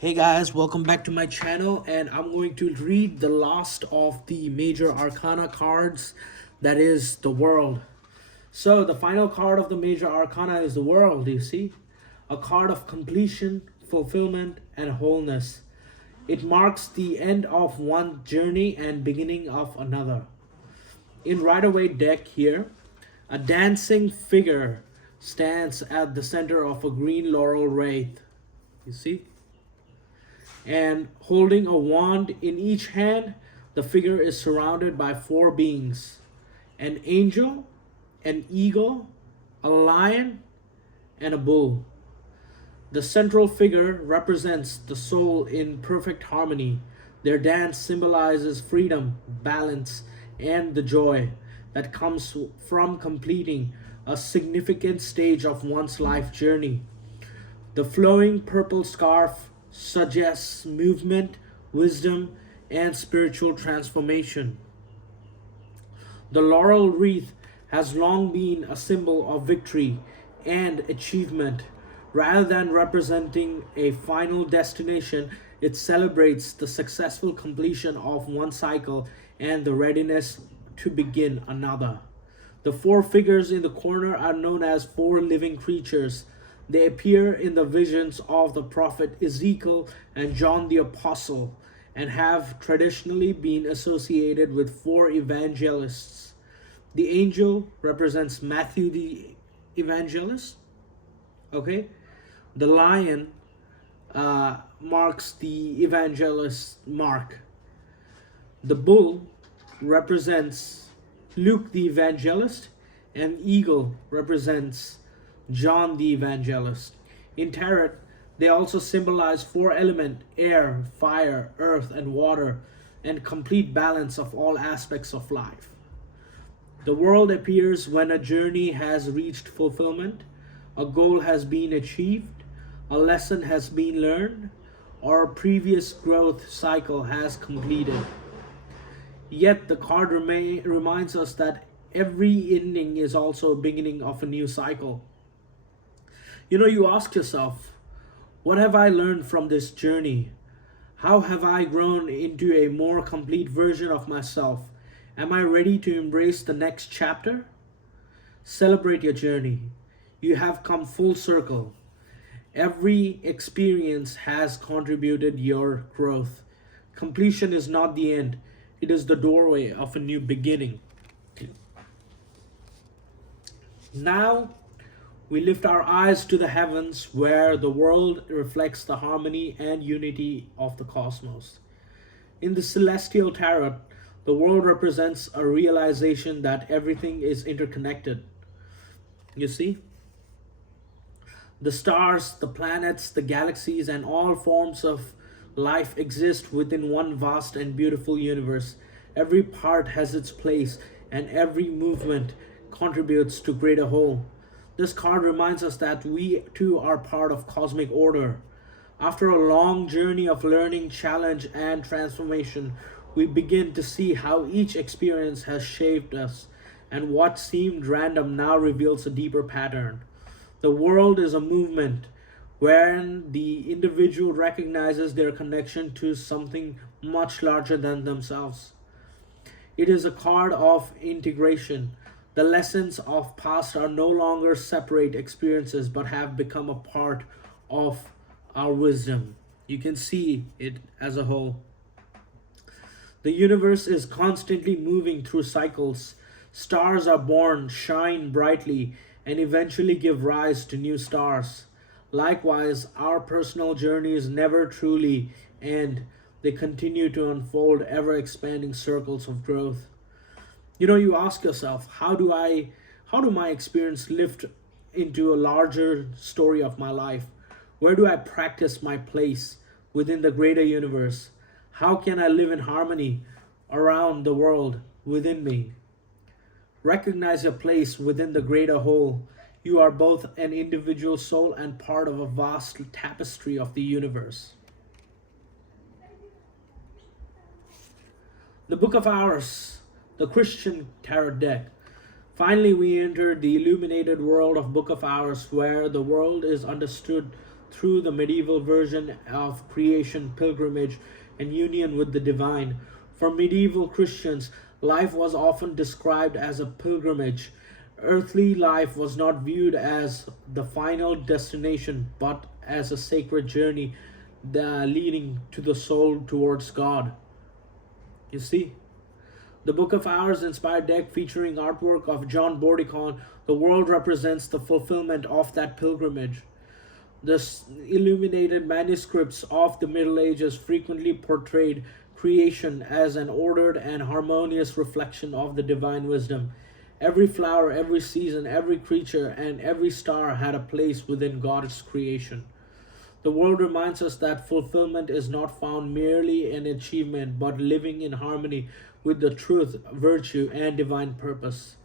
Hey guys, welcome back to my channel, and I'm going to read the last of the major arcana cards, that is the world. So the final card of the major arcana is the world, you see? A card of completion, fulfillment, and wholeness. It marks the end of one journey and beginning of another. In Rider-Waite deck here, a dancing figure stands at the center of a green laurel wreath. You see? And holding a wand in each hand, the figure is surrounded by four beings: an angel, an eagle, a lion, and a bull. The central figure represents the soul in perfect harmony. Their dance symbolizes freedom, balance, and the joy that comes from completing a significant stage of one's life journey. The flowing purple scarf suggests movement, wisdom, and spiritual transformation. The laurel wreath has long been a symbol of victory and achievement. Rather than representing a final destination, it celebrates the successful completion of one cycle and the readiness to begin another. The four figures in the corner are known as four living creatures. They appear in the visions of the prophet Ezekiel and John the Apostle and have traditionally been associated with four evangelists. The angel represents Matthew the evangelist. Okay, the lion marks the evangelist Mark. The bull represents Luke the evangelist, and eagle represents John the evangelist. In tarot, they also symbolize four elements: air, fire, earth, and water, and complete balance of all aspects of life. The world appears when a journey has reached fulfillment, a goal has been achieved, a lesson has been learned, or a previous growth cycle has completed. Yet the card reminds us that every ending is also a beginning of a new cycle. You ask yourself, what have I learned from this journey? How have I grown into a more complete version of myself? Am I ready to embrace the next chapter? Celebrate your journey. You have come full circle. Every experience has contributed your growth. Completion is not the end. It is the doorway of a new beginning. Now we lift our eyes to the heavens where the world reflects the harmony and unity of the cosmos. In the celestial tarot, the world represents a realization that everything is interconnected. You see? The stars, the planets, the galaxies, and all forms of life exist within one vast and beautiful universe. Every part has its place, and every movement contributes to greater whole. This card reminds us that we too are part of cosmic order. After a long journey of learning, challenge, and transformation, we begin to see how each experience has shaped us, and what seemed random now reveals a deeper pattern. The world is a movement wherein the individual recognizes their connection to something much larger than themselves. It is a card of integration. The lessons of past are no longer separate experiences but have become a part of our wisdom. You can see it as a whole. The universe is constantly moving through cycles. Stars are born, shine brightly, and eventually give rise to new stars. Likewise, our personal journeys never truly end. They continue to unfold ever expanding circles of growth. You ask yourself, how do my experience lift into a larger story of my life? Where do I practice my place within the greater universe? How can I live in harmony around the world within me? Recognize your place within the greater whole. You are both an individual soul and part of a vast tapestry of the universe. The Book of Hours, the Christian Tarot deck. Finally, we enter the illuminated world of Book of Hours, where the world is understood through the medieval version of creation, pilgrimage, and union with the divine. For medieval Christians, life was often described as a pilgrimage. Earthly life was not viewed as the final destination, but as a sacred journey leading to the soul towards God. You see? The Book of Hours inspired deck featuring artwork of John Bordicon, the world represents the fulfillment of that pilgrimage. The illuminated manuscripts of the Middle Ages frequently portrayed creation as an ordered and harmonious reflection of the divine wisdom. Every flower, every season, every creature, and every star had a place within God's creation. The world reminds us that fulfillment is not found merely in achievement, but living in harmony with the truth, virtue, and divine purpose.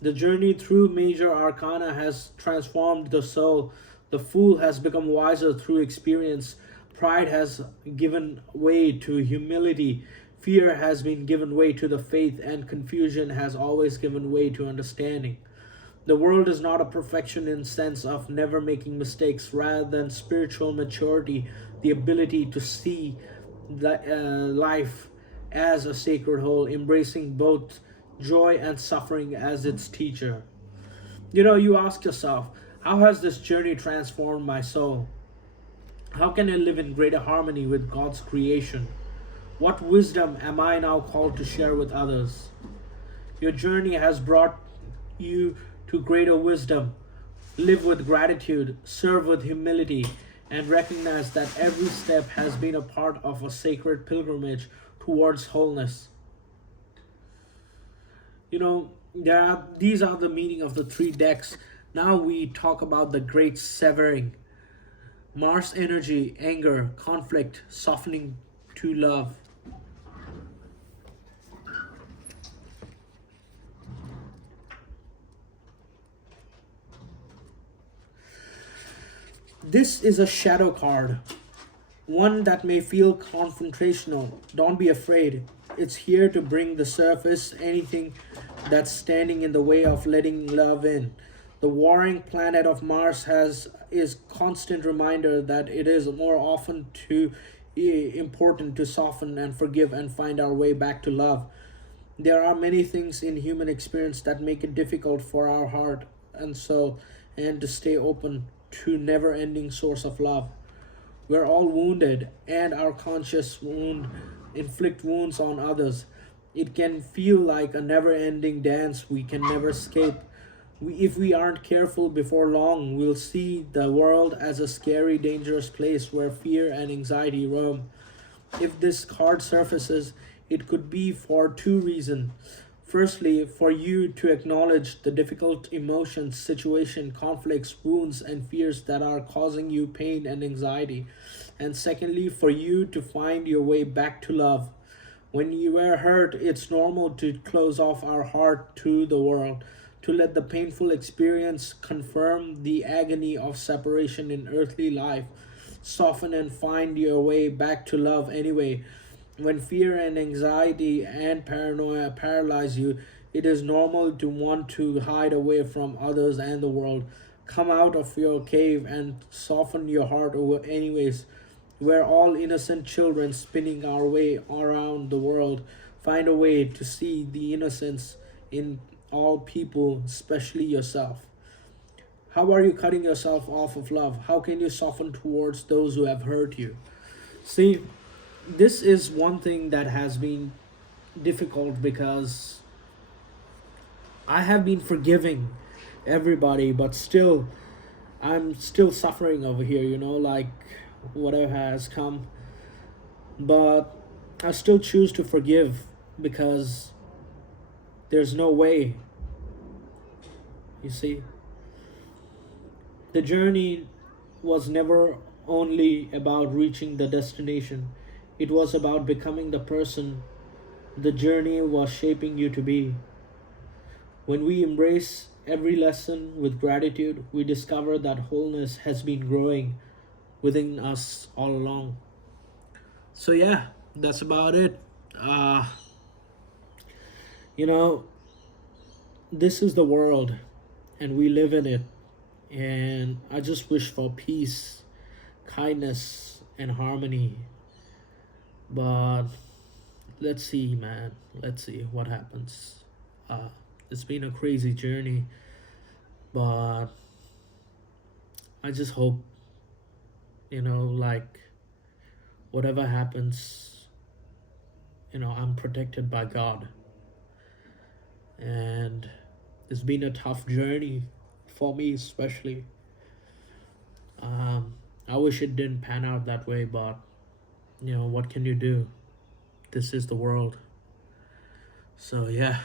The journey through major arcana has transformed the soul. The fool has become wiser through experience. Pride has given way to humility. Fear has been given way to the faith, and confusion has always given way to understanding. The world is not a perfection in sense of never making mistakes, rather than spiritual maturity, the ability to see life as a sacred whole, embracing both joy and suffering as its teacher. You ask yourself, how has this journey transformed my soul? How can I live in greater harmony with God's creation? What wisdom am I now called to share with others? Your journey has brought you to greater wisdom. Live with gratitude, serve with humility, and recognize that every step has been a part of a sacred pilgrimage towards wholeness. These are the meaning of the three decks. Now we talk about the great severing. Mars energy, anger, conflict, softening to love. This is a shadow card, one that may feel confrontational. Don't be afraid. It's here to bring the surface anything that's standing in the way of letting love in. The warring planet of Mars has is constant reminder that it is more often too important to soften and forgive and find our way back to love. There are many things in human experience that make it difficult for our heart and soul and to stay open to never ending source of love. We're all wounded, and our conscious wound inflict wounds on others. It can feel like a never ending dance we can never escape. If we aren't careful, before long, we'll see the world as a scary, dangerous place where fear and anxiety roam. If this card surfaces, it could be for two reasons. Firstly, for you to acknowledge the difficult emotions, situation, conflicts, wounds, and fears that are causing you pain and anxiety. And secondly, for you to find your way back to love. When you are hurt, it's normal to close off our heart to the world, to let the painful experience confirm the agony of separation in earthly life. Soften and find your way back to love anyway. When fear and anxiety and paranoia paralyze you, it is normal to want to hide away from others and the world. Come out of your cave and soften your heart over anyways. We're all innocent children spinning our way around the world. Find a way to see the innocence in all people, especially yourself. How are you cutting yourself off of love? How can you soften towards those who have hurt you? See, this is one thing that has been difficult because I have been forgiving everybody, but still, I'm still suffering over here, like whatever has come. But I still choose to forgive because there's no way, you see. The journey was never only about reaching the destination, it was about becoming the person the journey was shaping you to be. When we embrace every lesson with gratitude, we discover that wholeness has been growing within us all along. So, yeah, that's about it. Uh, you know, this is the world and we live in it. And I just wish for peace kindness and harmony. But let's see, man. Let's see what happens. Uh, it's been a crazy journey, but I just hope, like whatever happens, I'm protected by God. And it's been a tough journey for me, especially. I wish it didn't pan out that way, but what can you do? This is the world. So, yeah.